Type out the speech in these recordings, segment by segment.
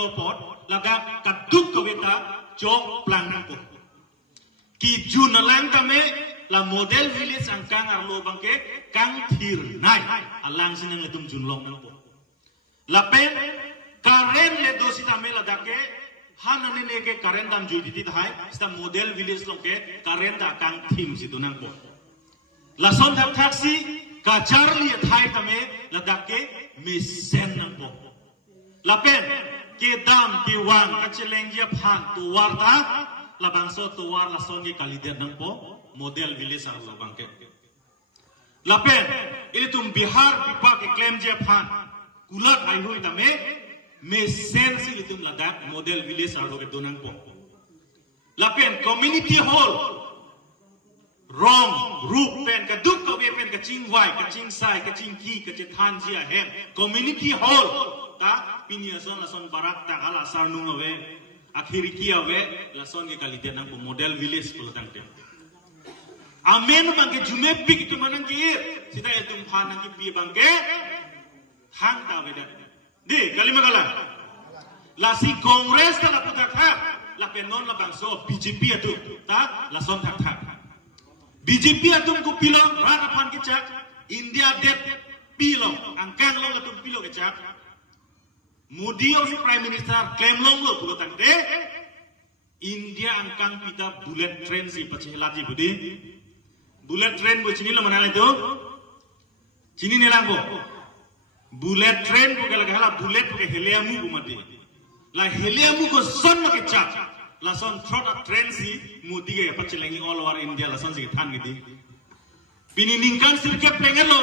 lopot laga kaduk kaweta jong plang nang po ki junalang kami la model village angkang arlo bangke kang thir nai alang sinang letum junlong nang po lapen karen le dosi tame ladake hanane ne ke karen dam juidi thai sta model village longke karen da kang thim situ nang po lason thak thaksi ka charli thai tame ladake misen nang po lapen ke dam ke wang ka chelengja phan tu warta labangso tu war lason ke kalider nang po model village arlo bangke lapen ini tum bihar pipa ke claim je phan kulat ai hui tame mesen si litum ladak model village arlo ke donang po lapen community hall rong rup pen ka duk ka pen ka ching wai ka ching sai ka ching ki ka chethan ji a hem community hall ta piniason lason barak ta ala sarnung we akhiri ki we lason ke kalite nang po model village ko tang te amen bangke jume pik tu manang ki sida etum phan nang ki pi bangke hang ta beda di kalimagala lasi kongres ta la putak ha la penon la bangso BJP atu ta la son thak thak BJP atum ku pilong rana phan ki chak India det pilong angkang long atum pilong ki chak Modi of Prime Minister claim long lo pulo tang de India angkang pita bullet train si pachela ji budi bullet train bu chini la manala itu chini nelang bo bullet train ko gala gala bullet ko heliamu bu mati la heliamu ko son ma ke cha la son throat a train si mudi ge pachelangi all over India la son si than gidi pini ningkan sirke plengelo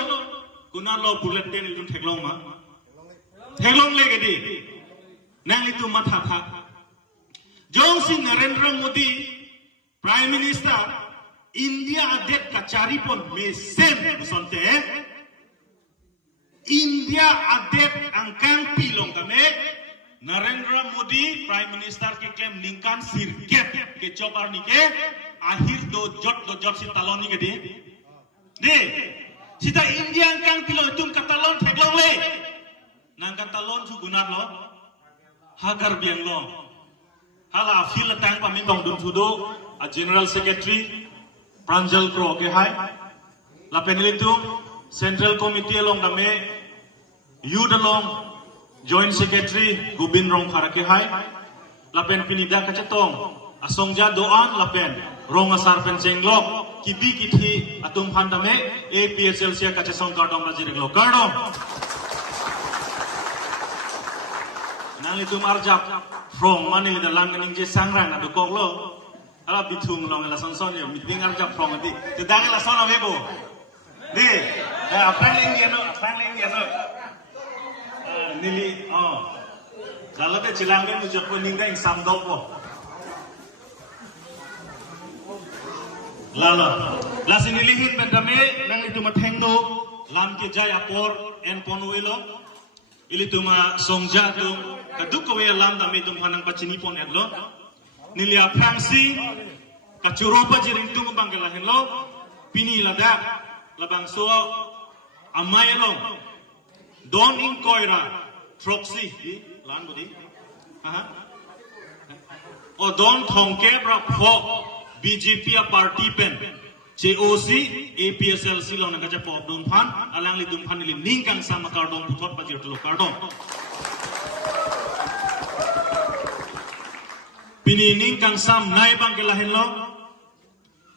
kuna lo bullet train ilun theklong ma theklong le gidi nang itu matha tha jong si Narendra Modi Prime Minister India adet kacari pun mesen busante India adet angkang pilong kame Narendra Modi Prime Minister ke claim lingkan sirket ke chopar ni ke akhir do jot si talon ni ke de sita India angkang pilong tum katalon theklong le nang katalon su gunat lo hagar biang lo hala fil tang pa min bang dun sudo a General Secretary Pranjal Kro ke hai la penilitu Central Committee along dame Youth along Joint Secretary Gubin Rong Khara ke hai la pen pinida ka chatong asongja doan la pen rong asar pen jenglok kibi kithi atum phan dame APSL sia ka chasong ka dong bajir glo kardom nang itu marjak from mani da langning je sangran adu koklo ala bitung long la son son yo meeting arjak from ati te dang la son avebo di apang ling ya no nili kalau te cilang ni mu joko ninga ing samdok po la sinilihin pendame nang itu matheng do lam ke jay apor en ponuelo ili tuma songja tum kaduk ko we lam dami tum hanang pachini pon edlo nilia prangsi kachuropa jiring tum bangela hello pini lada labang so amay long don in koira troxy di lan budi ha o don thongke bra pho BJP a party pen JOC APSL silong na kaja pop dum phan alang li dum phan li ningkang sama kardom putot bajir telo kardom pini ningkang sam nai bang ke lahen lo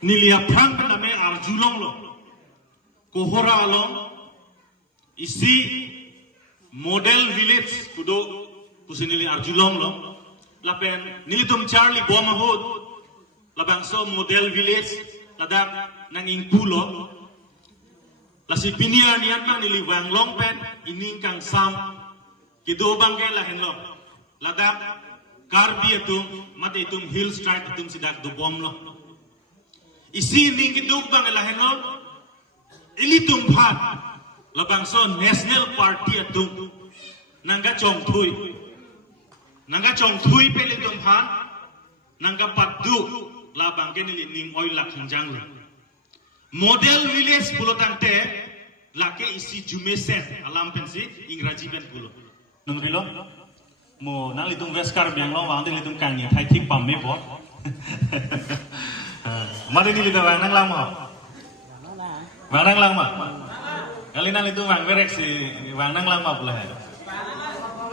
nilia phang pa me arjulong lo kohora lo isi model village kudo kusinili arjulong lo lapen nilitum Charlie Bomahod labang so model village ladak nanging pulo lasi pinia nian mang nili wang long pen ining kang sam kido bangke lahen lo ladak karbi atum mate itum hill strike atum sidak do bom lo isi ning kido bang lahen lo ilitum phat labang so national party atum nangga chong thui pe litum phat nangga padu labang ke nili ning oil lak hangjang le model village pulo tante lake isi jume set alam pensi ingraji pen pulo nang bilo mo nang litung veskar biang long wang litung kang ni thai thik pam me bo ma ni litung wang nang lang mo wang nang lang ma kali nang litung wang verek si wang nang lang ma pula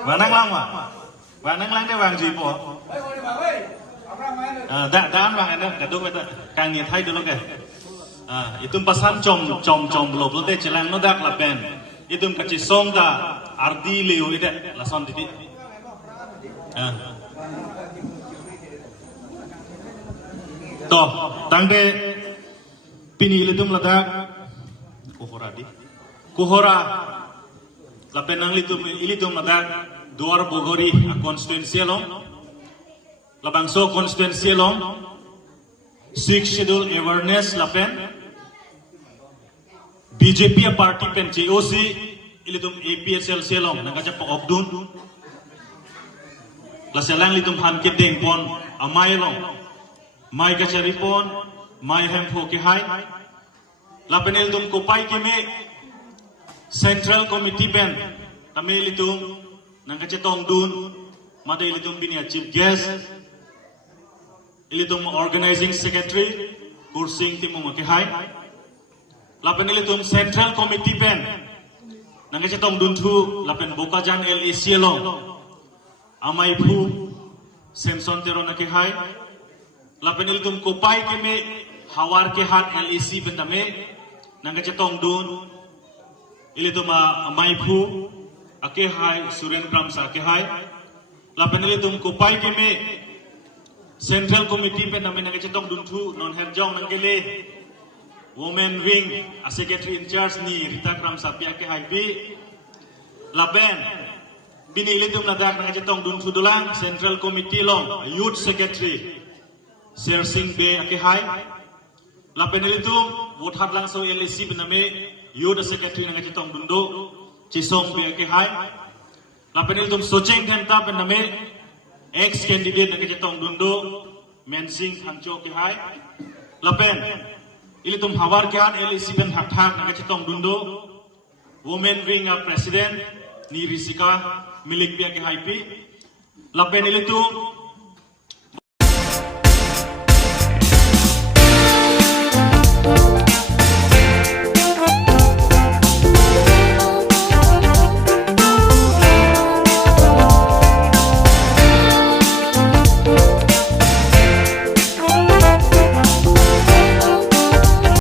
wang nang lang ma wang nang lang de wang ji bo dan wang ada kadung beta kang ni thai dulu ke itum pasan com belum belum deh celang no dak lapen itum kaci song da ardi leo ide lason titi toh tangde pini litum ladak kuhora lapen nang litum ladak duar bogori konstituensi long labangso konstituensi long 6 schedule awareness lapen BJP party pen JOC ilitum APSL selong nangkaca po obdun la selang litum han kedeng pon amay long may kacari pon may hem ke hai la pen ilitum kopay kime central committee pen tame ilitum nangkaca tong dun mada ilitum binia chief guest ilitum organizing secretary kursing timu ke hai lapen ilitum central committee pen nangke cetong duntu lapen bokajan LEC long amai phu semson tero nake hai lapen ilitum kopai keme hawar ke hat LEC pen tame nangke cetong dun ilitum amai phu ake hai suren pramsa ake hai lapen ilitum kopai keme central committee pen tame nangke cetong duntu non herjong nangke le Women Wing, a secretary in charge ni Rita Kram Sapia ke Haibi, Laben, bini ilitum nadak na jatong dun sudulang Central Committee long, Youth Secretary, Sir Singh Be ake Hai, Laben ilitum vote hat lang so LEC bename Youth Secretary na jatong dundo, Chisong Be ake Hai, Laben ilitum Socheng Thenta bename ex candidate na jatong dundo, Mensing Hancho ke Hai, Laben ilitum hawar kian LEC pen hak nagacitong dundo women wing president ni Risika milik pia ke haipi lapen ilitum